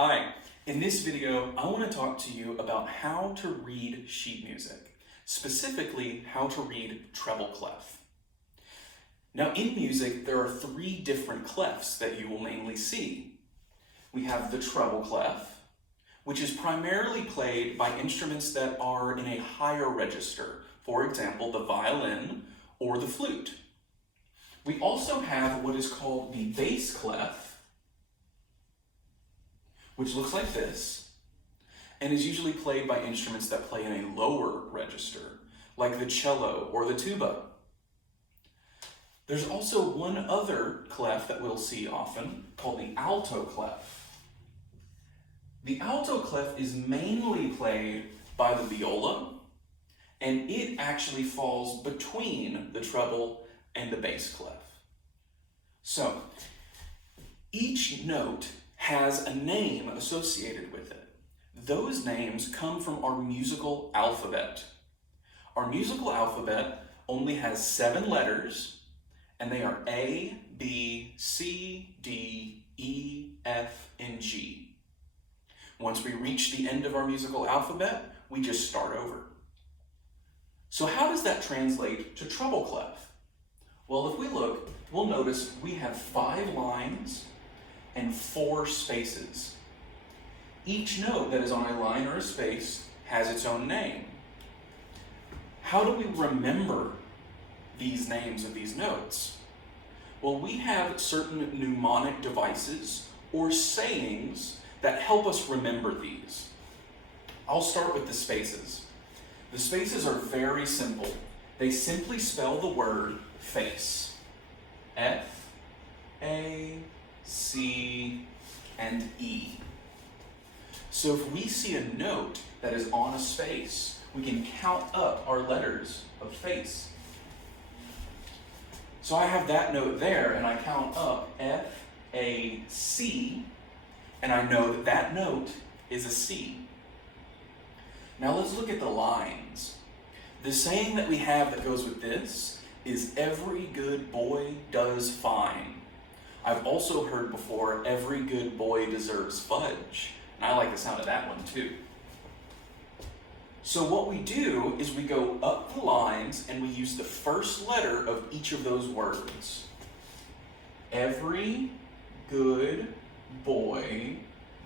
Hi, in this video, I want to talk to you about how to read sheet music, specifically how to read treble clef. Now in music, there are three different clefs that you will mainly see. We have the treble clef, which is primarily played by instruments that are in a higher register, for example, the violin or the flute. We also have what is called the bass clef, which looks like this, and is usually played by instruments that play in a lower register, like the cello or the tuba. There's also one other clef that we'll see often, called the alto clef. The alto clef is mainly played by the viola, and it actually falls between the treble and the bass clef. So, each note has a name associated with it. Those names come from our musical alphabet. Our musical alphabet only has 7 letters, and they are A, B, C, D, E, F, and G. Once we reach the end of our musical alphabet, we just start over. So how does that translate to treble clef? Well, if we look, we'll notice we have 5 lines and 4 spaces. Each note that is on a line or a space has its own name. How do we remember these names of these notes? Well, we have certain mnemonic devices or sayings that help us remember these. I'll start with the spaces. The spaces are very simple. They simply spell the word face. F, A, C, and E. So if we see a note that is on a space, we can count up our letters of face. So I have that note there, and I count up F, A, C, and I know that that note is a C. Now let's look at the lines. The saying that we have that goes with this is every good boy does fine. I've also heard before, every good boy deserves fudge. And I like the sound of that one too. So what we do is we go up the lines and we use the first letter of each of those words. Every good boy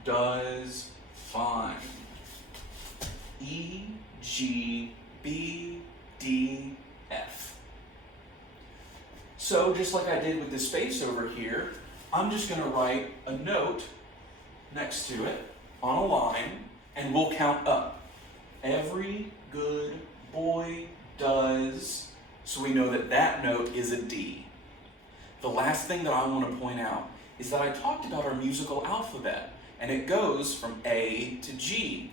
does fine. E, G, B, D, F. So just like I did with the space over here, I'm just going to write a note next to it on a line, and we'll count up. Every good boy does, so we know that that note is a D. The last thing that I want to point out is that I talked about our musical alphabet, and it goes from A to G.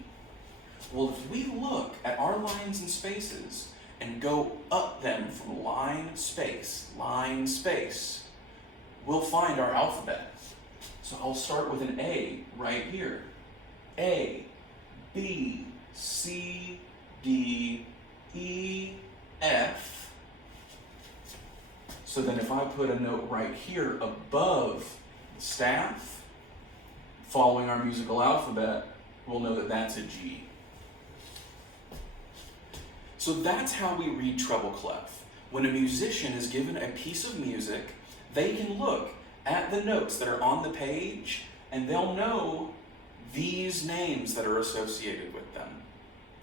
Well, if we look at our lines and spaces and go up them from line, space, we'll find our alphabet. So I'll start with an A right here. A, B, C, D, E, F. So then if I put a note right here above the staff, following our musical alphabet, we'll know that that's a G. So that's how we read treble clef. When a musician is given a piece of music, they can look at the notes that are on the page and they'll know these names that are associated with them.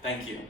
Thank you.